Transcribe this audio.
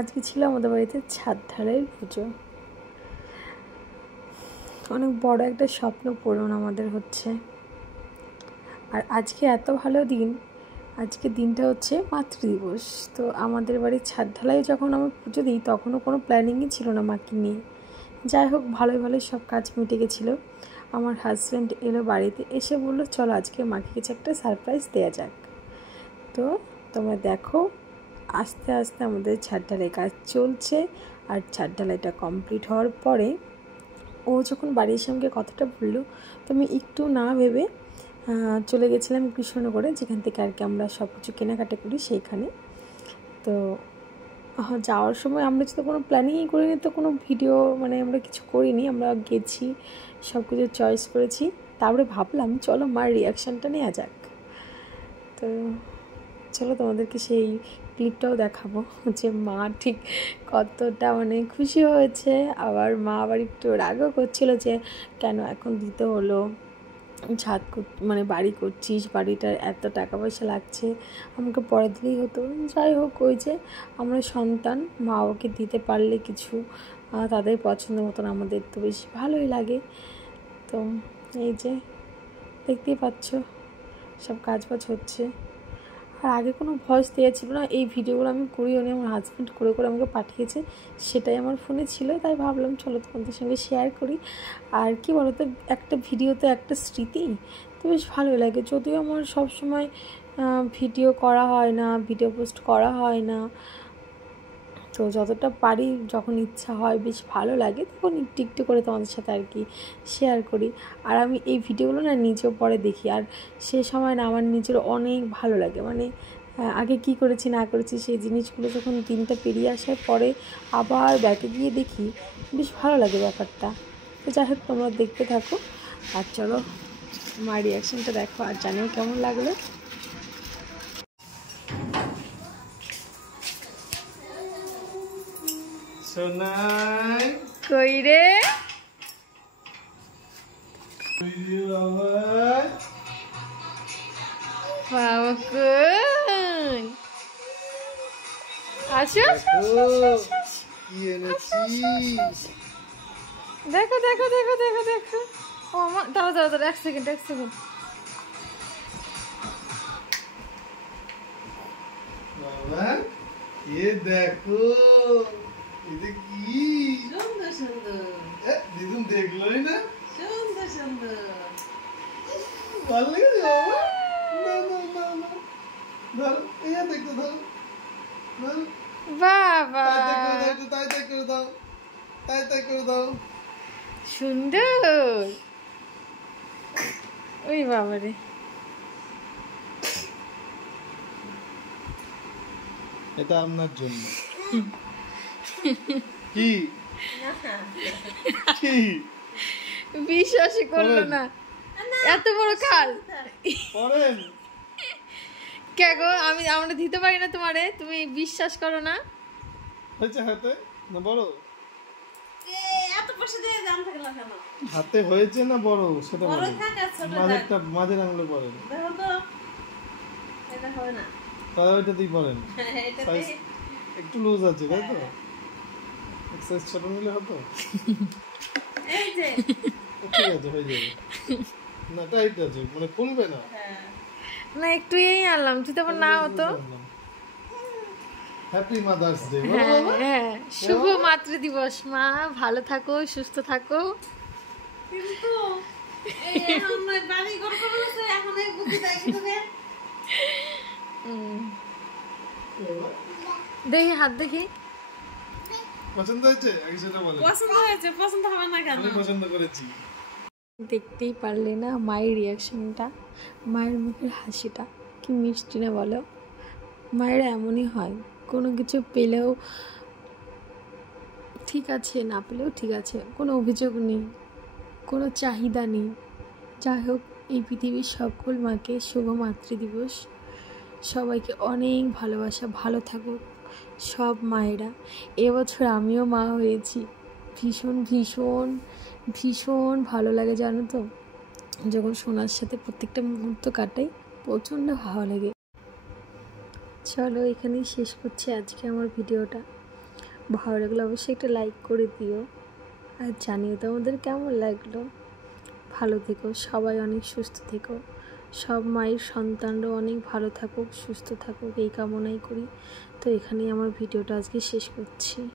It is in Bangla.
আজকে ছিল আমাদের বাড়িতে ছাদ ঢালাইয়ের পুজো। অনেক বড় একটা স্বপ্ন পূরণ আমাদের হচ্ছে। আর আজকে এত ভালো দিন, আজকে দিনটা হচ্ছে মাতৃদিবস। তো আমাদের বাড়ির ছাদ ঢালাই যখন আমি পুজো দিই তখনও কোনো প্ল্যানিংই ছিল না মাকে নিয়ে। যাই হোক, ভালোই ভালোই সব কাজ মিটে গেছিলো। আমার হাজব্যান্ড এলো বাড়িতে, এসে বললো চলো আজকে মাকে কিছু একটা সারপ্রাইজ দেওয়া যাক। তো তোমরা দেখো, আস্তে আস্তে আমাদের ছাদ ঢালাই কাজ চলছে। আর ছাদ ঢালাইটা কমপ্লিট হওয়ার পরে ও যখন বাড়ির সঙ্গে কথাটা বললো, তো আমি একটু না ভেবে চলে গেছিলাম কৃষ্ণনগরে, যেখান থেকে আর কি আমরা সব কিছু কেনাকাটা করি সেইখানে। তো যাওয়ার সময় আমরা তো কোনো প্ল্যানিংই করিনি, তো কোনো ভিডিও আমরা কিছু করিনি, আমরা গেছি সব কিছু চয়েস করেছি। তারপরে ভাবলাম চলো মার রিয়াকশানটা নেওয়া যাক। তো চলো তোমাদেরকে সেই ক্লিপটাও দেখাবো যে মা ঠিক কতটা খুশি হয়েছে। আবার মা আবার একটু রাগও করছিল যে কেন এখন দিতে হলো, ছাদ বাড়ি করছিস, বাড়িটার এত টাকা পয়সা লাগছে, আমাকে পরে দিলেই হতো। যাই হোক, ওই যে আমরা সন্তান, মা বাবাকে দিতে পারলে কিছু তাদের পছন্দ মতন আমাদের তো বেশ ভালোই লাগে। তো এই যে দেখতেই পাচ্ছ সব কাজবাজ হচ্ছে। আর আগে কোনো ভয়েস দেওয়া ছিল না, এই ভিডিওগুলো আমি করিও নি, আমার হাজব্যান্ড করে করে আমাকে পাঠিয়েছে, সেটাই আমার ফোনে ছিল। তাই ভাবলাম চলো তোমাদের সঙ্গে শেয়ার করি। আর কি বলো তো, একটা ভিডিও তো একটা স্মৃতি, তো বেশ ভালো লাগে। যদিও আমার সবসময় ভিডিও করা হয় না, ভিডিও পোস্ট করা হয় না, তো যতটা পারি যখন ইচ্ছা হয় বেশ ভালো লাগে তখন একটু একটু করে তোমাদের সাথে আর কি শেয়ার করি। আর আমি এই ভিডিওগুলো না নিজেও পরে দেখি, আর সে সময় না আমার নিজের অনেক ভালো লাগে। আগে কি করেছি না করেছি সেই জিনিসগুলো যখন দিনটা পেরিয়ে আসার পরে আবার ব্যাকে গিয়ে দেখি, বেশ ভালো লাগে ব্যাপারটা। তো যাই হোক, তোমরা দেখতে থাকো আর চলো আমার রিয়াকশানটা দেখো আর জানিও কেমন লাগলো। সোনাই কই রে বাবা, কই আসো, কি এনেছিস? দেখো দেখো দেখো দেখো দেখো। ও মা, দাঁড়াও দাঁড়াও দাঁড়াও, এক সেকেন্ড। বাবা এ দেখো, এটা কি সুন্দর সুন্দর, দিদুন দেখলোই না, সুন্দর সুন্দর। ভালো লেগেছে বাবা? না না না না, ধরো এই দেখো, ধরো ধরো, বাবা তাই করে দাও, তাই করে দাও। সুন্দর। ওই বাবা রে, এটা আপনার জন্য। কি কি বিশ্বাসই করলো না, এত বড় খাল। করেন কে গো, আমরা দিতে পারি না তোমারে, তুমি বিশ্বাস করো না? হয়েছে হাতে না বড়? এত পয়সা দিয়ে দাম থাকলো কেন? হাতে হয়েছে না বড় সেটা বড় বলেন। থাক আর ছোট থাক। মাঝের আঙুলে পড়েন, দেখো তো, এটা হবে না। তাহলে ওইটাতেই পড়েন। এটাতে সাইজ একটু লুজ আছে তাই তো, এক সাইজ ছোট নিলে হতো। এই যে ঠিক আছে, হয়ে যাবে। না টাইট আছে, খুলবে না। হ্যাঁ, না একটু এই আনলাম, তুই তো আবার না হতো। Happy mother's day. হ্যাঁ, শুভ মাতৃদিবস। মা ভালো থাকো, সুস্থ থাকো। কিন্তু এই এখন বাড়ি ঘর করতেছে, এখন এই বুদ্ধি দেখি তোকে। দেখি হাত দেখি, পছন্দ হয়েছে? আগে সেটা বলেন। পছন্দ হয়েছে, পছন্দ হবে না কেন? আমি পছন্দ করেছি। দেখতেই পারলে না মায়ের রিয়াকশনটা, মায়ের মুখের হাসিটা কি মিষ্টি না বলো। মায়েরা এমনই হয়, কোনো কিছু পেলেও ঠিক আছে, না পেলেও ঠিক আছে, কোনো অভিযোগ নেই, কোনো চাহিদা নেই। যাই হোক, এই পৃথিবীর সকল মাকে শুভ মাতৃদিবস। সবাইকে অনেক ভালোবাসা, ভালো থাকুক সব মায়েরা। এবছর আমিও মা হয়েছি, ভীষণ ভীষণ ভীষণ ভালো লাগে জানো তো, যখন সোনার সাথে প্রত্যেকটা মুহূর্ত কাটাই প্রচণ্ড ভালো লাগে। চলো এখানেই শেষ করছি আজকে আমার ভিডিওটা। ভালো লাগলে অবশ্যই একটা লাইক করে দিও, আর জানিও তোমাদের কেমন লাগলো। ভালো থেকো সবাই, অনেক সুস্থ থেকো, সব মায়ের সন্তানরাও অনেক ভালো থাকুক, সুস্থ থাকুক, এই কামনাই করি। তো এখানেই আমার ভিডিওটা আজকে শেষ করছি।